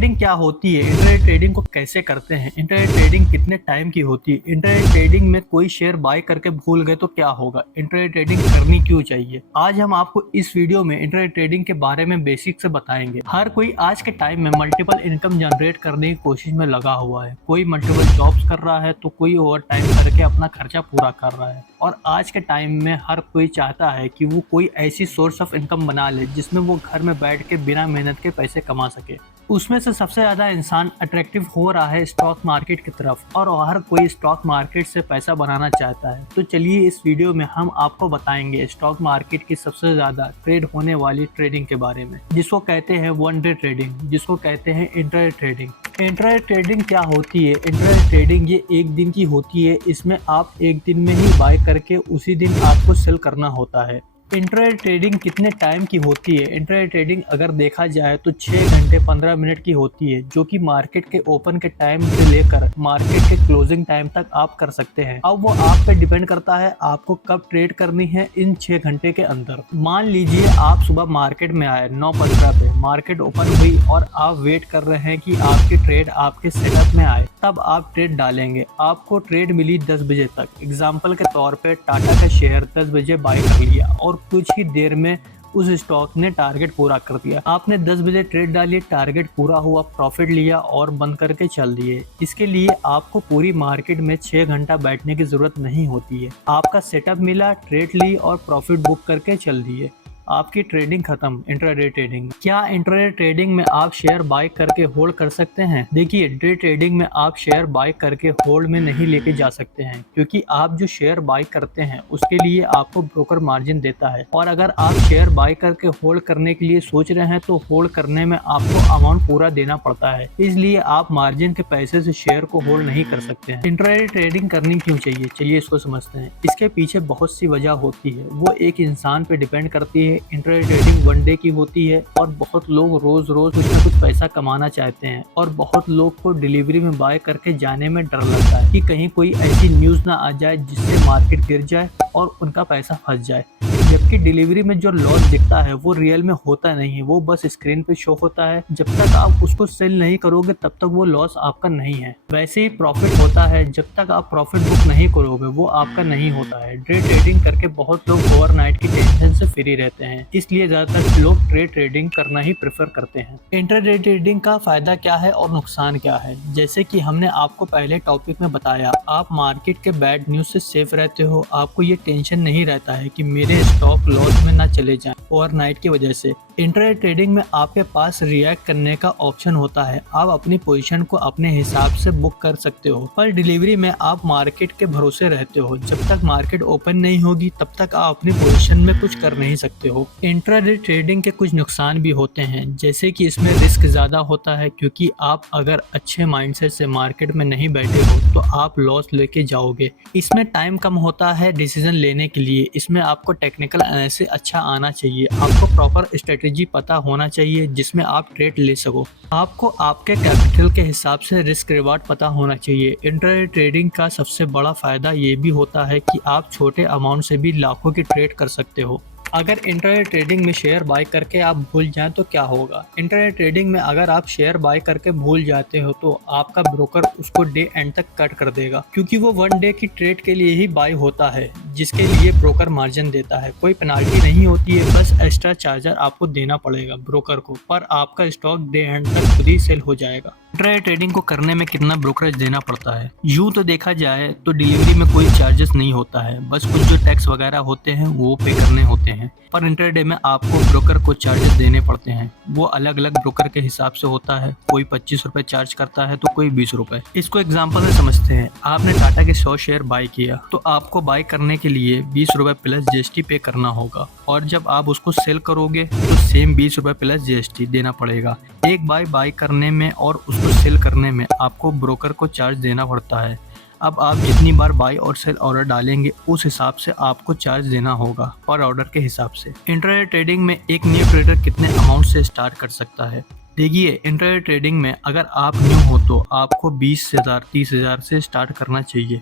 Trading क्या होती है? इंट्राडे ट्रेडिंग को कैसे करते हैं? इंट्राडे ट्रेडिंग कितने टाइम की होती है? इंट्राडे ट्रेडिंग में कोई शेयर बाय करके भूल गए तो क्या होगा? इंट्राडे ट्रेडिंग करनी क्यों चाहिए? आज हम आपको इस वीडियो में इंट्राडे ट्रेडिंग के बारे में बेसिक से बताएंगे। हर कोई आज के टाइम में मल्टीपल इनकम जनरेट करने की कोशिश में लगा हुआ है। कोई मल्टीपल जॉब्स कर रहा है तो कोई ओवर टाइम करके अपना खर्चा पूरा कर रहा है। और आज के टाइम में हर कोई चाहता है कि वो कोई ऐसी सोर्स ऑफ इनकम बना ले जिसमें वो घर में बैठ के बिना मेहनत के पैसे कमा सके। उसमें से सबसे ज़्यादा इंसान अट्रैक्टिव हो रहा है स्टॉक मार्केट की तरफ और हर कोई स्टॉक मार्केट से पैसा बनाना चाहता है। तो चलिए इस वीडियो में हम आपको बताएंगे स्टॉक मार्केट की सबसे ज़्यादा ट्रेड होने वाली ट्रेडिंग के बारे में, जिसको कहते हैं वन डे ट्रेडिंग, जिसको कहते हैं इंट्राडे ट्रेडिंग। इंट्राडे ट्रेडिंग क्या होती है? इंट्राडे ट्रेडिंग ये एक दिन की होती है। इसमें आप एक दिन में ही बाय करके उसी दिन आपको सेल करना होता है। इंट्राडे ट्रेडिंग कितने टाइम की होती है? इंट्राडे ट्रेडिंग अगर देखा जाए तो 6 घंटे 15 मिनट की होती है, जो कि मार्केट के ओपन के टाइम से लेकर मार्केट के क्लोजिंग टाइम तक आप कर सकते हैं। अब वो आप पे डिपेंड करता है आपको कब ट्रेड करनी है इन 6 घंटे के अंदर। मान लीजिए आप सुबह मार्केट में आए 9:15 पे, मार्केट ओपन हुई और आप वेट कर रहे हैं कि आपकी ट्रेड आपके सेटअप में आए, तब आप ट्रेड डालेंगे। आपको ट्रेड मिली 10 बजे तक। एग्जाम्पल के तौर पे टाटा का शेयर 10 बजे बाय कर लिया और कुछ ही देर में उस स्टॉक ने टारगेट पूरा कर दिया। आपने 10 बजे ट्रेड डाली, टारगेट पूरा हुआ, प्रॉफिट लिया और बंद करके चल दिए। इसके लिए आपको पूरी मार्केट में 6 घंटा बैठने की जरूरत नहीं होती है। आपका सेटअप मिला, ट्रेड ली और प्रॉफिट बुक करके चल दिए। आपकी ट्रेडिंग खत्म। Intraday trading. क्या इंट्राडे ट्रेडिंग में आप शेयर बाय करके होल्ड कर सकते हैं? देखिए, डे ट्रेडिंग में आप शेयर बाय करके होल्ड में नहीं लेके जा सकते हैं, क्योंकि आप जो शेयर बाय करते हैं उसके लिए आपको ब्रोकर मार्जिन देता है। और अगर आप शेयर बाय करके होल्ड करने के लिए सोच रहे हैं तो होल्ड करने में आपको अमाउंट पूरा देना पड़ता है, इसलिए आप मार्जिन के पैसे से शेयर को होल्ड नहीं कर सकते हैं। इंट्राडे ट्रेडिंग करनी क्यों चाहिए? चलिए इसको समझते हैं। इसके पीछे बहुत सी वजह होती है, वो एक इंसान पे डिपेंड करती है। इंट्राडे ट्रेडिंग वन डे की होती है और बहुत लोग रोज रोज कुछ ना कुछ पैसा कमाना चाहते हैं और बहुत लोग को डिलीवरी में बाय करके जाने में डर लगता है कि कहीं कोई ऐसी न्यूज ना आ जाए जिससे मार्केट गिर जाए और उनका पैसा फंस जाए। जबकि डिलीवरी में जो लॉस दिखता है वो रियल में होता नहीं है, वो बस स्क्रीन पे शो होता है। जब तक आप उसको सेल नहीं करोगे तब तक वो लॉस आपका नहीं है। वैसे ही प्रॉफिट होता है, जब तक आप प्रॉफिट बुक नहीं करोगे वो आपका नहीं होता है। डे ट्रेडिंग करके बहुत लोग ओवरनाइट की टेंशन से फ्री रहते हैं, इसलिए ज्यादातर लोग डे ट्रेडिंग करना ही प्रेफर करते हैं। इंट्राडे ट्रेडिंग का फायदा क्या है और नुकसान क्या है? जैसे कि हमने आपको पहले टॉपिक में बताया, आप मार्केट के बैड न्यूज से सेफ रहते हो। आपको ये टेंशन नहीं रहता है कि मेरे स्टॉक लॉस में ना चले जाएं ओवरनाइट की वजह से। इंट्राडे ट्रेडिंग में आपके पास रिएक्ट करने का ऑप्शन होता है। आप अपनी पोजीशन को अपने हिसाब से बुक कर सकते हो, पर डिलीवरी में आप मार्केट के भरोसे रहते हो। जब तक मार्केट ओपन नहीं होगी तब तक आप अपनी पोजीशन में कुछ कर नहीं सकते हो। इंट्राडे ट्रेडिंग के कुछ नुकसान भी होते हैं, जैसे कि इसमें रिस्क ज्यादा होता है, क्योंकि आप अगर अच्छे माइंडसेट से मार्केट में नहीं बैठे हो तो आप लॉस लेके जाओगे। इसमें टाइम कम होता है डिसीजन लेने के लिए। इसमें आपको टेक्निकल एनालिसिस अच्छा आना चाहिए। आपको प्रॉपर स्ट्रेटेजी पता होना चाहिए जिसमें आप ट्रेड ले सको। आपको आपके कैपिटल के हिसाब से रिस्क रिवार्ड पता होना चाहिए। इंट्राडे ट्रेडिंग का सबसे बड़ा फायदा ये भी होता है कि आप छोटे अमाउंट से भी लाखों की ट्रेड कर सकते हो। अगर इंट्राडे ट्रेडिंग में शेयर बाय करके आप भूल जाएं तो क्या होगा? इंट्राडे ट्रेडिंग में अगर आप शेयर बाय करके भूल जाते हो तो आपका ब्रोकर उसको डे एंड तक कट कर देगा, क्योंकि वो वन डे की ट्रेड के लिए ही बाय होता है, जिसके लिए ब्रोकर मार्जिन देता है। कोई पेनाल्टी नहीं होती है, बस एक्स्ट्रा चार्जर आपको देना पड़ेगा ब्रोकर को, पर आपका स्टॉक डे एंड तक खुद ही सेल हो जाएगा। इंट्राडे ट्रेडिंग को करने में कितना ब्रोकरेज देना पड़ता है? यूं तो देखा जाए तो डिलीवरी में कोई चार्जेस नहीं होता है, बस कुछ जो टैक्स वगैरह होते हैं वो पे करने होते हैं। पर इंट्राडे में आपको ब्रोकर को चार्जेस देने पड़ते हैं। वो अलग अलग ब्रोकर के हिसाब से होता है, कोई 25 रुपए चार्ज करता है तो कोई 20 रुपए। इसको एग्जाम्पल से समझते हैं। आपने टाटा के 100 शेयर बाय किया तो आपको बाय करने के लिए 20 रुपए प्लस जीएसटी पे करना होगा, और जब आप उसको सेल करोगे तो सेम 20 रुपए प्लस जीएसटी देना पड़ेगा। एक बाय करने में और उसको सेल करने में आपको ब्रोकर को चार्ज देना पड़ता है। अब आप जितनी बार बाय और सेल ऑर्डर डालेंगे उस हिसाब से आपको चार्ज देना होगा, पर ऑर्डर के हिसाब से। इंट्राडे ट्रेडिंग में एक न्यू ट्रेडर कितने अमाउंट से स्टार्ट कर सकता है? देखिए, इंट्राडे ट्रेडिंग में अगर आप न्यू हो तो आपको 20,000 30,000 से स्टार्ट करना चाहिए।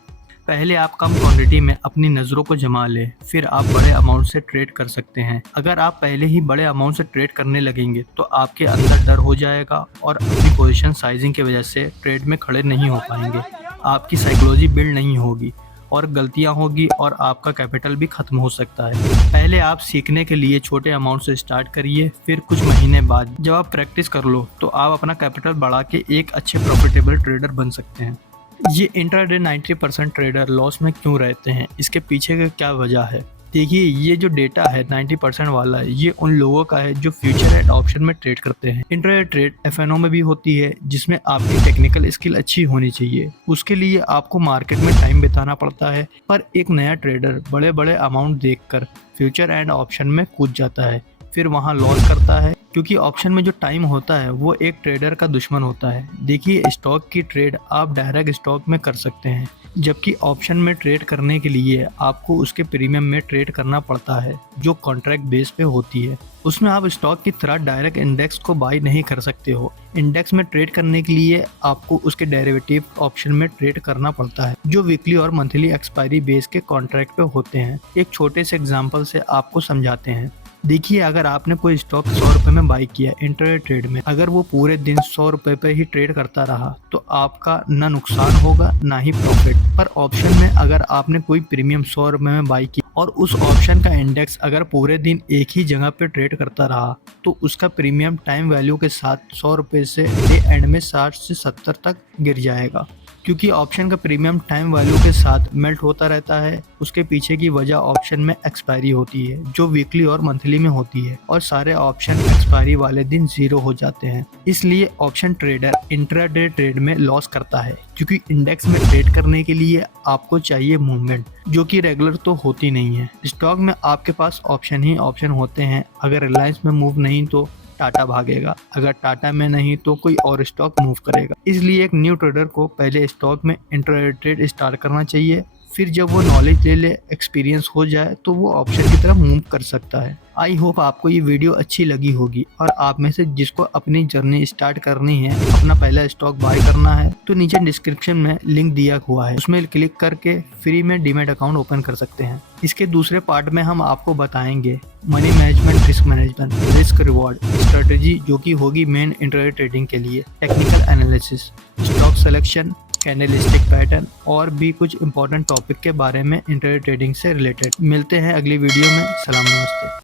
पहले आप कम क्वांटिटी में अपनी नज़रों को जमा लें, फिर आप बड़े अमाउंट से ट्रेड कर सकते हैं। अगर आप पहले ही बड़े अमाउंट से ट्रेड करने लगेंगे तो आपके अंदर डर हो जाएगा और अपनी पोजीशन साइजिंग की वजह से ट्रेड में खड़े नहीं हो पाएंगे। आपकी साइकोलॉजी बिल्ड नहीं होगी और गलतियां होगी और आपका कैपिटल भी खत्म हो सकता है। पहले आप सीखने के लिए छोटे अमाउंट से स्टार्ट करिए, फिर कुछ महीने बाद जब आप प्रैक्टिस कर लो तो आप अपना कैपिटल बढ़ा के एक अच्छे प्रॉफिटेबल ट्रेडर बन सकते हैं। ये इंट्राडे 90% ट्रेडर लॉस में क्यों रहते हैं, इसके पीछे का क्या वजह है? देखिए, ये जो डेटा है 90% वाला, ये उन लोगों का है जो फ्यूचर एंड ऑप्शन में ट्रेड करते हैं। इंट्राडे ट्रेड एफएनओ में भी होती है, जिसमें आपकी टेक्निकल स्किल अच्छी होनी चाहिए। उसके लिए आपको मार्केट में टाइम बिताना पड़ता है, पर एक नया ट्रेडर बड़े बड़े अमाउंट देखकर फ्यूचर एंड ऑप्शन में कूद जाता है, फिर वहाँ लॉस करता है, क्योंकि ऑप्शन में जो टाइम होता है वो एक ट्रेडर का दुश्मन होता है। देखिए, स्टॉक की ट्रेड आप डायरेक्ट स्टॉक में कर सकते हैं, जबकि ऑप्शन में ट्रेड करने के लिए आपको उसके प्रीमियम में ट्रेड करना पड़ता है, जो कॉन्ट्रैक्ट बेस पे होती है। उसमें आप स्टॉक की तरह डायरेक्ट इंडेक्स को बाई नहीं कर सकते हो। इंडेक्स में ट्रेड करने के लिए आपको उसके डेरिवेटिव ऑप्शन में ट्रेड करना पड़ता है, जो वीकली और मंथली एक्सपायरी बेस के कॉन्ट्रैक्ट पे होते हैं। एक छोटे से एग्जांपल से आपको समझाते हैं। देखिए, अगर आपने कोई स्टॉक 100 रुपये में बाई किया इंट्राडे ट्रेड में, अगर वो पूरे दिन 100 रुपये पे ही ट्रेड करता रहा तो आपका ना नुकसान होगा ना ही प्रॉफिट। पर ऑप्शन में अगर आपने कोई प्रीमियम 100 रुपये में बाई की और उस ऑप्शन का इंडेक्स अगर पूरे दिन एक ही जगह पे ट्रेड करता रहा तो उसका प्रीमियम टाइम वैल्यू के साथ 100 रुपये से डे एंड में 60 से 70 तक गिर जाएगा, क्योंकि ऑप्शन का प्रीमियम टाइम वैल्यू के साथ मेल्ट होता रहता है। उसके पीछे की वजह ऑप्शन में एक्सपायरी होती है, जो वीकली और मंथली में होती है, और सारे ऑप्शन एक्सपायरी वाले दिन जीरो हो जाते हैं। इसलिए ऑप्शन ट्रेडर इंट्राडे ट्रेड में लॉस करता है, क्योंकि इंडेक्स में ट्रेड करने के लिए आपको चाहिए मूवमेंट, जो कि रेगुलर तो होती नहीं है। स्टॉक में आपके पास ऑप्शन ही ऑप्शन होते हैं। अगर रिलायंस में मूव नहीं तो टाटा भागेगा, अगर टाटा में नहीं तो कोई और स्टॉक मूव करेगा। इसलिए एक न्यू ट्रेडर को पहले स्टॉक में इंट्राडे ट्रेड स्टार्ट करना चाहिए, फिर जब वो नॉलेज ले ले, एक्सपीरियंस हो जाए, तो वो ऑप्शन की तरफ मूव कर सकता है। आई होप आपको ये वीडियो अच्छी लगी होगी, और आप में से जिसको अपनी जर्नी स्टार्ट करनी है, अपना पहला स्टॉक बाय करना है, तो नीचे डिस्क्रिप्शन में लिंक दिया हुआ है, उसमें क्लिक करके फ्री में डीमैट अकाउंट ओपन कर सकते हैं। इसके दूसरे पार्ट में हम आपको बताएंगे money management, risk reward strategy, जो कि होगी मेन इंट्राडे ट्रेडिंग के लिए, technical analysis, stock selection, candlestick pattern, और भी कुछ इंपॉर्टेंट टॉपिक के बारे में इंट्राडे ट्रेडिंग से रिलेटेड। मिलते हैं अगली वीडियो में। सलाम, नमस्ते।